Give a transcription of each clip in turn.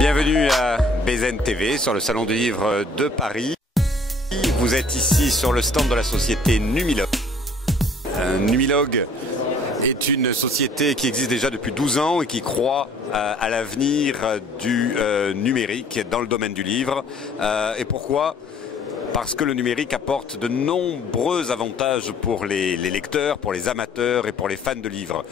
Bienvenue à BZN TV sur le Salon du Livre de Paris. Vous êtes ici sur le stand de la société Numilog. Numilog est une société qui existe déjà depuis 12 ans et qui croit à l'avenir du numérique dans le domaine du livre. Et pourquoi ? Parce que le numérique apporte de nombreux avantages pour les lecteurs, pour les amateurs et pour les fans de livres.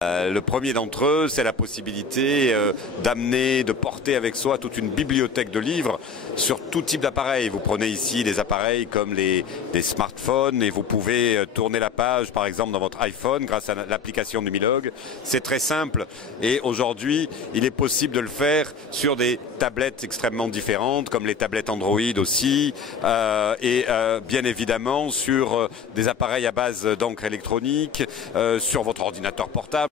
Le premier d'entre eux, c'est la possibilité d'amener, de porter avec soi toute une bibliothèque de livres sur tout type d'appareils. Vous prenez ici des appareils comme des smartphones et vous pouvez tourner la page par exemple dans votre iPhone grâce à l'application Numilog. C'est très simple et aujourd'hui il est possible de le faire sur des tablettes extrêmement différentes comme les tablettes Android aussi et bien évidemment sur des appareils à base d'encre électronique, sur votre ordinateur portable.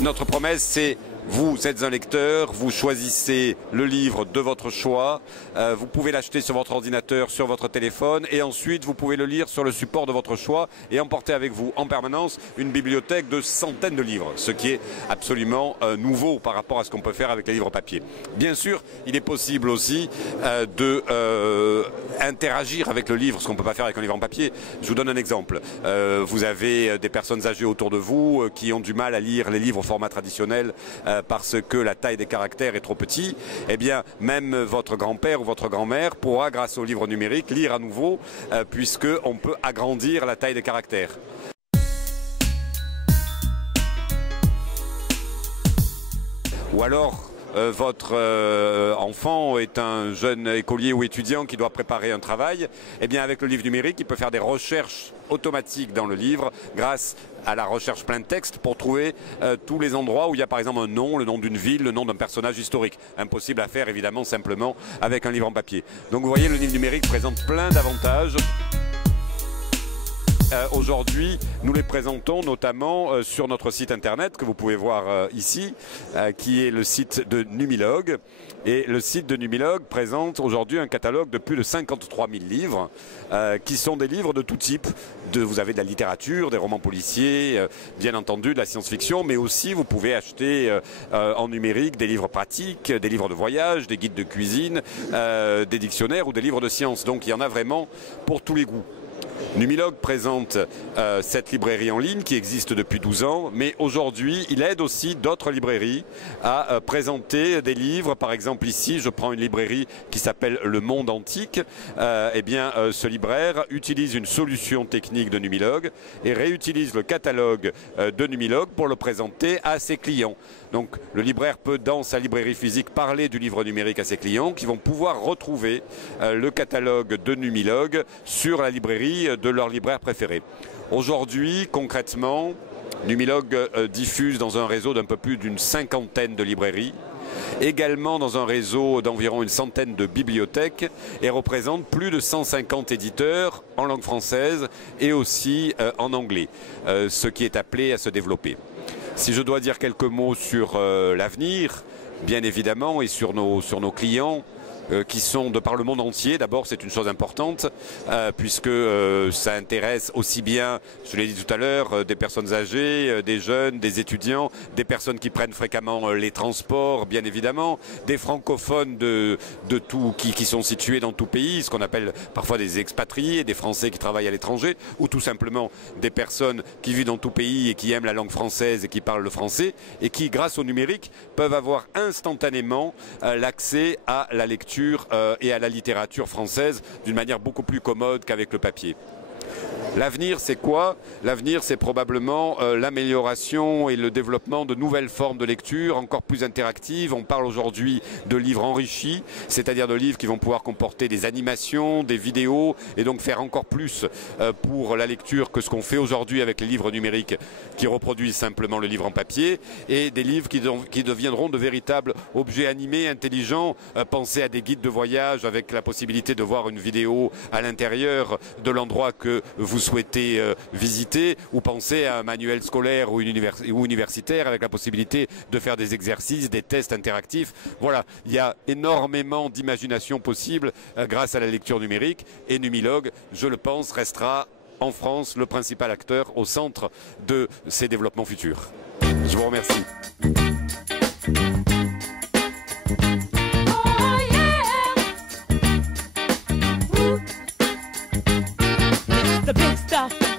Notre promesse, c'est vous êtes un lecteur, vous choisissez le livre de votre choix, vous pouvez l'acheter sur votre ordinateur, sur votre téléphone et ensuite vous pouvez le lire sur le support de votre choix et emporter avec vous en permanence une bibliothèque de centaines de livres, ce qui est absolument nouveau par rapport à ce qu'on peut faire avec les livres papier. Bien sûr, il est possible aussi interagir avec le livre, ce qu'on ne peut pas faire avec un livre en papier. Je vous donne un exemple. Vous avez des personnes âgées autour de vous qui ont du mal à lire les livres au format traditionnel parce que la taille des caractères est trop petit. Eh bien, même votre grand-père ou votre grand-mère pourra, grâce au livre numérique, lire à nouveau puisqu'on peut agrandir la taille des caractères. Ou alors, votre enfant est un jeune écolier ou étudiant qui doit préparer un travail, eh bien avec le livre numérique, il peut faire des recherches automatiques dans le livre grâce à la recherche plein de texte pour trouver tous les endroits où il y a par exemple un nom, le nom d'une ville, le nom d'un personnage historique. Impossible à faire évidemment simplement avec un livre en papier. Donc vous voyez, le livre numérique présente plein d'avantages. Aujourd'hui, nous les présentons notamment sur notre site internet que vous pouvez voir ici, qui est le site de Numilog. Et le site de Numilog présente aujourd'hui un catalogue de plus de 53 000 livres, qui sont des livres de tout type. Vous avez de la littérature, des romans policiers, bien entendu de la science-fiction, mais aussi vous pouvez acheter en numérique des livres pratiques, des livres de voyage, des guides de cuisine, des dictionnaires ou des livres de sciences. Donc il y en a vraiment pour tous les goûts. Numilog présente cette librairie en ligne qui existe depuis 12 ans, mais aujourd'hui, il aide aussi d'autres librairies à présenter des livres. Par exemple, ici, je prends une librairie qui s'appelle Le Monde Antique. Eh bien, ce libraire utilise une solution technique de Numilog et réutilise le catalogue de Numilog pour le présenter à ses clients. Donc, le libraire peut, dans sa librairie physique, parler du livre numérique à ses clients qui vont pouvoir retrouver le catalogue de Numilog sur la librairie de leur libraire préféré. Aujourd'hui, concrètement, Numilog diffuse dans un réseau d'un peu plus d'une cinquantaine de librairies, également dans un réseau d'environ une centaine de bibliothèques et représente plus de 150 éditeurs en langue française et aussi en anglais, ce qui est appelé à se développer. Si je dois dire quelques mots sur l'avenir, bien évidemment, et sur nos clients, qui sont de par le monde entier. D'abord, c'est une chose importante puisque ça intéresse aussi bien, je l'ai dit tout à l'heure, des personnes âgées, des jeunes, des étudiants, des personnes qui prennent fréquemment les transports, bien évidemment, des francophones qui sont situés dans tout pays, ce qu'on appelle parfois des expatriés, des Français qui travaillent à l'étranger, ou tout simplement des personnes qui vivent dans tout pays et qui aiment la langue française et qui parlent le français et qui, grâce au numérique, peuvent avoir instantanément l'accès à la lecture et à la littérature française d'une manière beaucoup plus commode qu'avec le papier. L'avenir, c'est quoi? L'avenir, c'est probablement l'amélioration et le développement de nouvelles formes de lecture encore plus interactives. On parle aujourd'hui de livres enrichis, c'est-à-dire de livres qui vont pouvoir comporter des animations, des vidéos et donc faire encore plus pour la lecture que ce qu'on fait aujourd'hui avec les livres numériques qui reproduisent simplement le livre en papier, et des livres qui deviendront de véritables objets animés, intelligents. Pensez à des guides de voyage avec la possibilité de voir une vidéo à l'intérieur de l'endroit que vous souhaitez visiter, ou pensez à un manuel scolaire ou universitaire avec la possibilité de faire des exercices, des tests interactifs. Voilà, il y a énormément d'imagination possible grâce à la lecture numérique, et Numilog, je le pense, restera en France le principal acteur au centre de ces développements futurs. Je vous remercie. The big stuff.